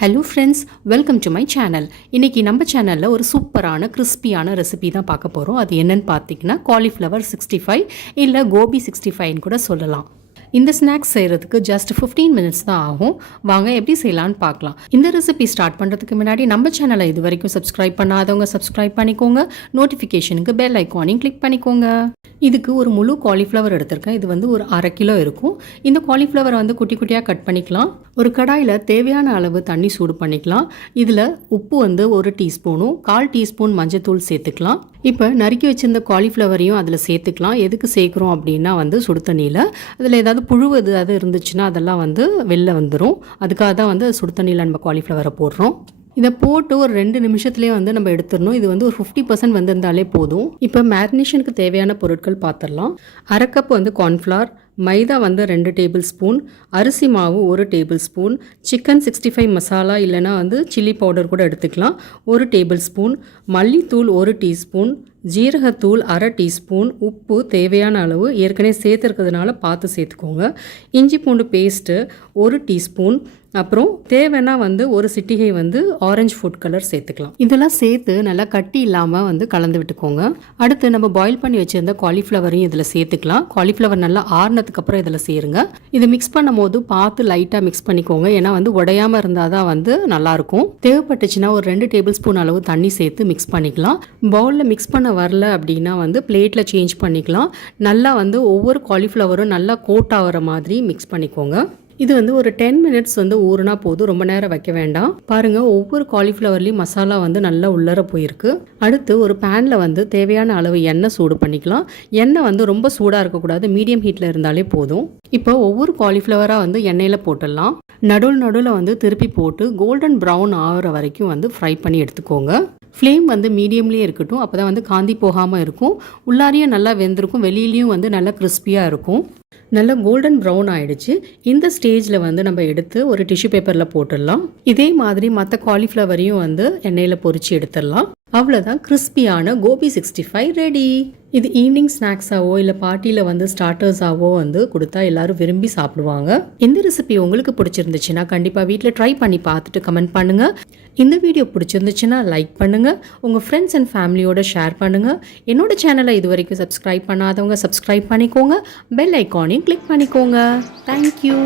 Hello friends, welcome to my channel. இன்றைக்கி நம்ம சேனலில் ஒரு சூப்பரான கிறிஸ்பியான ரெசிபி தான் பார்க்க போகிறோம். அது என்னன்னு பார்த்தீங்கன்னா காலிஃப்ளவர் 65 இல்லை கோபி 65ன்னு கூட சொல்லலாம். இந்த ஸ்நாக்ஸ் செய்கிறதுக்கு ஜஸ்ட் 15 மினிட்ஸ் தான் ஆகும். வாங்க எப்படி செய்யலான்னு பார்க்கலாம். இந்த ரெசிபி ஸ்டார்ட் பண்ணுறதுக்கு முன்னாடி நம்ம சேனலை இது வரைக்கும் சப்ஸ்கிரைப் பண்ணாதவங்க சப்ஸ்கிரைப் பண்ணிக்கோங்க. நோட்டிஃபிகேஷனுக்கு பெல் ஐக்கானையும் கிளிக் பண்ணிக்கோங்க. இதுக்கு ஒரு முழு காலிஃப்ளவர் எடுத்திருக்கேன். இது வந்து ஒரு 1/2 கிலோ இருக்கும். இந்த காலிஃப்ளவரை வந்து குட்டி குட்டியாக கட் பண்ணிக்கலாம். ஒரு கடாயில் தேவையான அளவு தண்ணி சூடு பண்ணிக்கலாம். இதில் உப்பு வந்து 1 டீஸ்பூனும் 1/4 டீஸ்பூன் மஞ்சத்தூள் சேர்த்துக்கலாம். இப்போ நறுக்கி வச்சிருந்த காலிஃப்ளவரையும் அதில் சேர்த்துக்கலாம். எதுக்கு சேர்க்குறோம் அப்படின்னா வந்து சுடு தண்ணியில் அதில் ஏதாவது புழுவது அது இருந்துச்சுன்னா அதெல்லாம் வந்து வெளில வந்துடும். அதுக்காக தான் வந்து சுடு தண்ணியில் நம்ம காலிஃப்ளவரை போடுறோம். இதை போட்டு ஒரு 2 நிமிஷத்துலேயே வந்து நம்ம எடுத்துடணும். இது வந்து ஒரு 50% வந்திருந்தாலே போதும். இப்போ மேரினேஷனுக்கு தேவையான பொருட்கள் பார்த்துடலாம். 1/2 கப் வந்து கார்ன்ஃப்ளவர், மைதா வந்து 2 டேபிள் ஸ்பூன், அரிசி மாவு 1 டேபிள் ஸ்பூன், சிக்கன் 65 மசாலா இல்லைனா வந்து சில்லி பவுடர் கூட எடுத்துக்கலாம் 1 டேபிள் ஸ்பூன், மல்லித்தூள் 1 டீஸ்பூன், ஜீரகத்தூள் 1/2 டீஸ்பூன், உப்பு தேவையான அளவு ஏற்கனவே சேர்த்துருக்கிறதுனால பார்த்து சேர்த்துக்கோங்க, இஞ்சி பூண்டு பேஸ்ட்டு 1 டீஸ்பூன், அப்புறம் தேவைன்னா வந்து 1 சிட்டிகை வந்து ஆரஞ்சு ஃபுட் கலர் சேர்த்துக்கலாம். இதெல்லாம் சேர்த்து நல்லா கட்டி இல்லாமல் வந்து கலந்து விட்டுக்கோங்க. அடுத்து நம்ம பாயில் பண்ணி வச்சுருந்த காலிஃப்ளவரையும் இதில் சேர்த்துக்கலாம். காலிஃப்ளவர் நல்லா ஆறுனதுக்கு அப்புறம் இதில் சேருங்க. இதை மிக்ஸ் பண்ணும் போது பார்த்து லைட்டாக மிக்ஸ் பண்ணிக்கோங்க. ஏன்னா வந்து உடையாமல் இருந்தால் தான் வந்து நல்லாயிருக்கும். தேவைப்பட்டுச்சுன்னா ஒரு 2 டேபிள் ஸ்பூன் அளவு தண்ணி சேர்த்து மிக்ஸ் பண்ணிக்கலாம். பவுலில் மிக்ஸ் பண்ண வரல அப்படின்னா வந்து பிளேட்டில் சேஞ்ச் பண்ணிக்கலாம். நல்லா வந்து ஒவ்வொரு காலிஃப்ளவரும் நல்லா கோட் ஆகிற மாதிரி மிக்ஸ் பண்ணிக்கோங்க. இது வந்து ஒரு 10 மினிட்ஸ் வந்து ஊறுனா போதும், ரொம்ப நேரம் வைக்க வேண்டாம். பாருங்கள், ஒவ்வொரு காலிஃப்ளவர்லேயும் மசாலா வந்து நல்லா உள்ளர போயிருக்கு. அடுத்து ஒரு பேனில் வந்து தேவையான அளவு எண்ணெய் சூடு பண்ணிக்கலாம். எண்ணெய் வந்து ரொம்ப சூடாக இருக்கக்கூடாது, மீடியம் ஹீட்டில் இருந்தாலே போதும். இப்போ ஒவ்வொரு காலிஃப்ளவராக வந்து எண்ணெயில் போட்டுடலாம். நடுவில் வந்து திருப்பி போட்டு கோல்டன் ப்ரௌன் ஆகிற வரைக்கும் வந்து ஃப்ரை பண்ணி எடுத்துக்கோங்க. ஃப்ளேம் வந்து மீடியம்லேயே இருக்கட்டும், அப்போ தான் வந்து காந்தி போகாமல் இருக்கும். உள்ளாரியும் நல்லா வெந்திருக்கும், வெளியிலையும் வந்து நல்லா கிறிஸ்பியாக இருக்கும். நல்லா கோல்டன் ப்ரௌன் ஆகிடுச்சு. இந்த ஸ்டேஜில் வந்து நம்ம எடுத்து ஒரு டிஷ்யூ பேப்பரில் போட்டுடலாம். இதே மாதிரி மற்ற காலிஃப்ளவரையும் வந்து எண்ணெயில் பொரிச்சு எடுத்துடலாம். அவ்வளோதான், கிறிஸ்பியான கோபி 65 ரெடி. இது ஈவினிங் ஸ்நாக்ஸாவோ இல்லை பார்ட்டியில் வந்து ஸ்டார்டர்ஸாவோ வந்து கொடுத்தா எல்லாரும் விரும்பி சாப்பிடுவாங்க. இந்த ரெசிபி உங்களுக்கு பிடிச்சிருந்துச்சுன்னா கண்டிப்பாக வீட்டில் ட்ரை பண்ணி பார்த்துட்டு கமெண்ட் பண்ணுங்கள். இந்த வீடியோ பிடிச்சிருந்துச்சுன்னா லைக் பண்ணுங்கள், உங்கள் ஃப்ரெண்ட்ஸ் அண்ட் ஃபேமிலியோட ஷேர் பண்ணுங்கள். என்னோட சேனலை இது வரைக்கும் சப்ஸ்கிரைப் பண்ணாதவங்க சப்ஸ்கிரைப் பண்ணிக்கோங்க. பெல் ஐக்கானையும் கிளிக் பண்ணிக்கோங்க. தேங்க்யூ.